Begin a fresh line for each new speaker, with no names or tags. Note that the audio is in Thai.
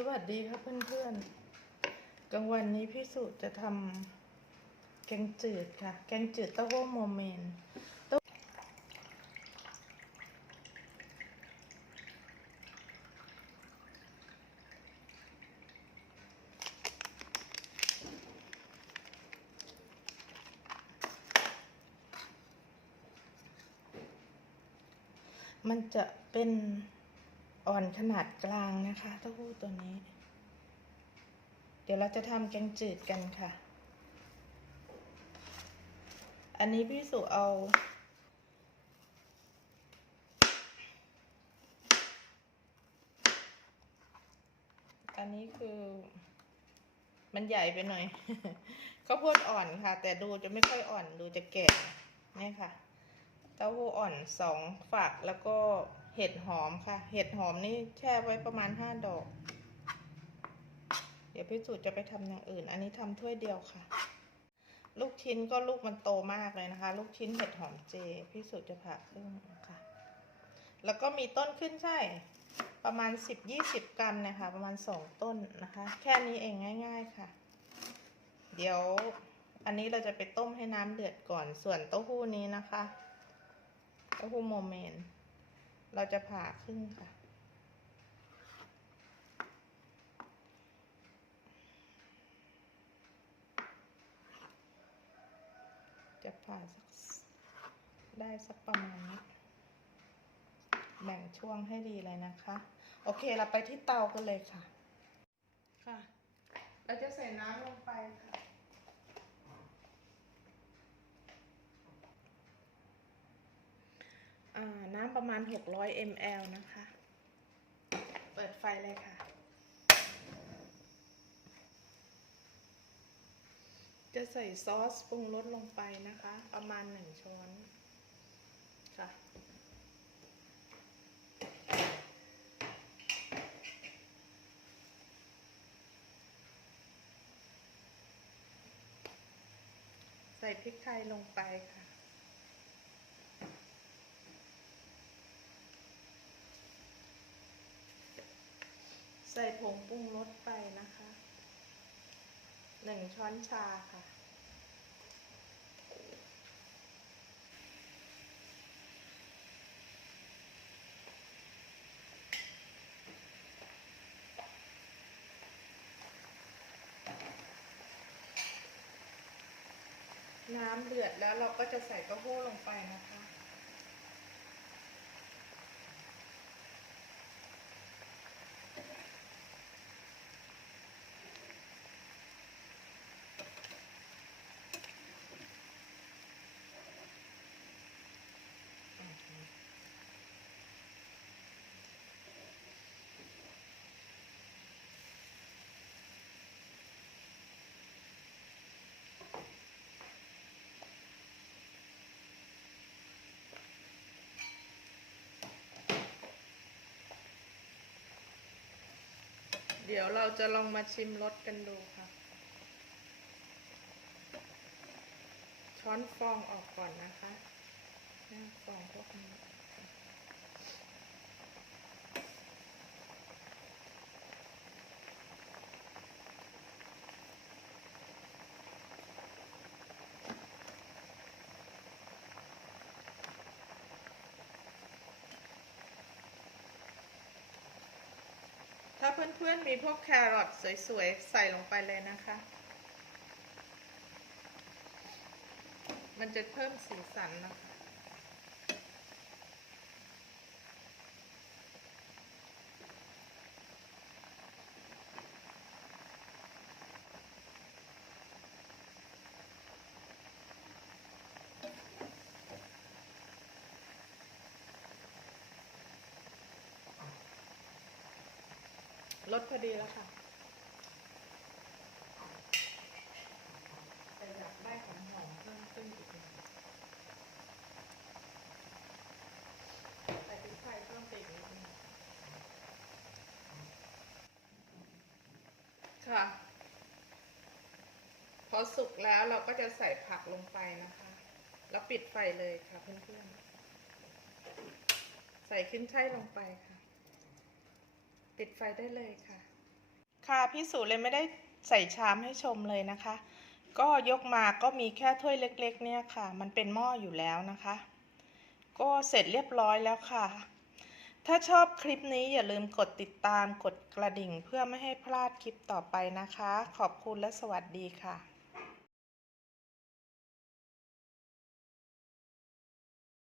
สวัสดีครับเพื่อนๆ กลางวันนี้พี่สุจะทำแกงจืดค่ะ แกงจืดเต้าหู้โมเมนต้มันจะเป็น อ่อนขนาดกลางนะคะเต้าหู้ตัวนี้ เดี๋ยวเราจะทำแกงจืดกันค่ะ อันนี้พี่สุเอาอันนี้คือมันใหญ่ไปหน่อยข้าวโพดอ่อนค่ะ แต่ดูจะไม่ค่อยอ่อนดูจะแก่เนี่ยค่ะ เต้าหู้อ่อนสองฝักแล้วก็ เห็ดหอมค่ะ เห็ดหอมนี่แช่ไว้ประมาณห้าดอก เดี๋ยวพี่สุจะไปทำอย่างอื่น อันนี้ทำถ้วยเดียวค่ะ ลูกชิ้นก็ลูกมันโตมากเลยนะคะ ลูกชิ้นเห็ดหอมเจพี่สุจะผ่าครึ่งค่ะ แล้วก็มีต้นขึ้นใช่ ประมาณสิบยี่สิบกรัมนะคะ ประมาณสองต้นนะคะ แค่นี้เองง่าย ๆค่ะ เดี๋ยวอันนี้เราจะไปต้มให้น้ำเดือดก่อน ส่วนเต้าหู้นี้นะคะ เต้าหู้โมเมน เราจะผ่าครึ่งค่ะ จะผ่าสักได้สักประมาณนี้แบ่งช่วงให้ดีเลยนะคะ โอเคเราไปที่เตากันเลยค่ะ ค่ะ เราจะใส่น้ำลงไปค่ะ อ่าำประมาณ 600 ml นะคะ เปิดไฟเลยค่ะ จะใส่ซอสปรุงรสลงไปนะคะ ประมาณ 1 ช้อนค่ะใส่พริกไทยลงไปค่ะ ใส่ผงปรุงรสไปนะคะหนึ่งช้อนชาค่ะ น้ำเดือดแล้วเราก็จะใส่เต้าหู้ลงไปนะคะ เดี๋ยวเราจะลองมาชิมรสกันดูค่ะ ช้อนฟองออกก่อนนะคะหน้าฟองพวกนี้ เพื่อนๆมีพวกแครอทสวยๆ ใส่ลงไปเลยนะคะ มันจะเพิ่มสีสันนะคะ ลดพอดีแล้วค่ะแต่อยากได้ของหอมเพิ่มขึ้นอีกหน่อยใส่พริกไทยเพิ่มไปอีกนิดนึงค่ะ พอสุกแล้วเราก็จะใส่ผักลงไปนะคะ แล้วปิดไฟเลยค่ะเพื่อนๆ ใส่ขึ้นช่ายลงไปค่ะ ปิดไฟได้เลยค่ะ ค่ะพี่สุเลยไม่ได้ใส่ชามให้ชมเลยนะคะ ก็ยกมาก็มีแค่ถ้วยเล็กๆ เนี่ยค่ะ มันเป็นหม้ออยู่แล้วนะคะ ก็เสร็จเรียบร้อยแล้วค่ะ ถ้าชอบคลิปนี้อย่าลืมกดติดตามกดกระดิ่งเพื่อไม่ให้พลาดคลิปต่อไปนะคะ ขอบคุณและสวัสดีค่ะ